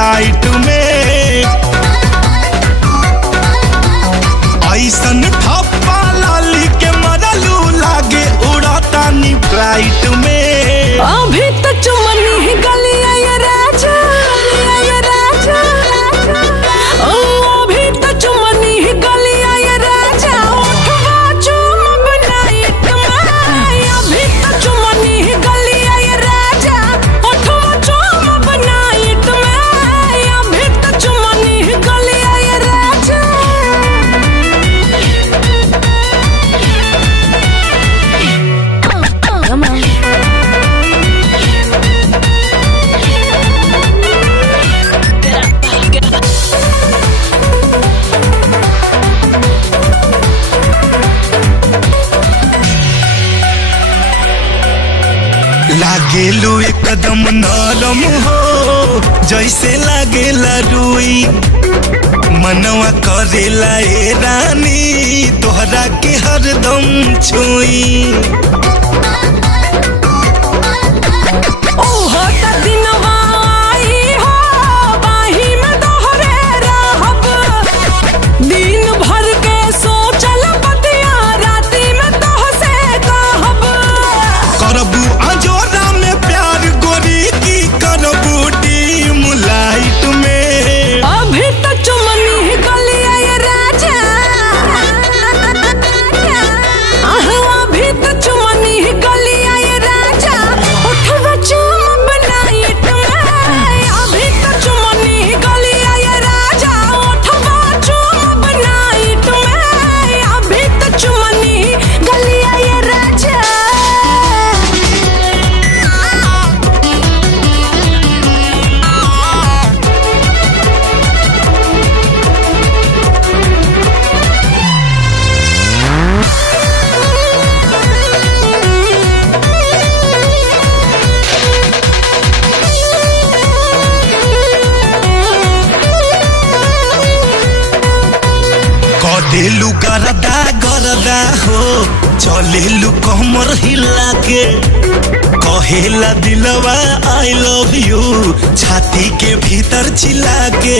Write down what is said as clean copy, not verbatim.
Flat में ऐसन ठप्पा लाली के मरलू लागे उड़ाता नी फ्लाइट में। अभी तो चुमनी गलिया ये राजा, ये राजा, अभी तो चुमनी गलिया ये राजा, उठवा चुम बनाइट में। अभी तो चुमनी गलिया ये राजा, उठवा चुम बनाइट में। अभी तो चुमनी गलिया ये राजा। Come on. लागेलू एकदम नरम हो जैसे लागेला रुई, मनवा करेला ए रानी तोहरा के हरदम छुई। ओहो त दिनवा आई हो बाही में तोहरे रहब, दिन भर के सोचल बतिया राती में तोहसे कहब। करबू अजोरा में प्यार गोरी की करबू डीम लाइट में। अभी तो चुमनी गलिया ये राजा, अभी तो चुमनी गलिया ये राजा, उठवा चुम बनाइट में। अभी तो चुमनी गलिया ये राजा, उठवा चुम बनाइट में। अभी तो चुमनी गलिया ये राजा। कदेलू गरदा गरदा हो चलेलू कमर हिला के, कहेला दिलवा आई लव यू छाती के भीतर चिल्ला के।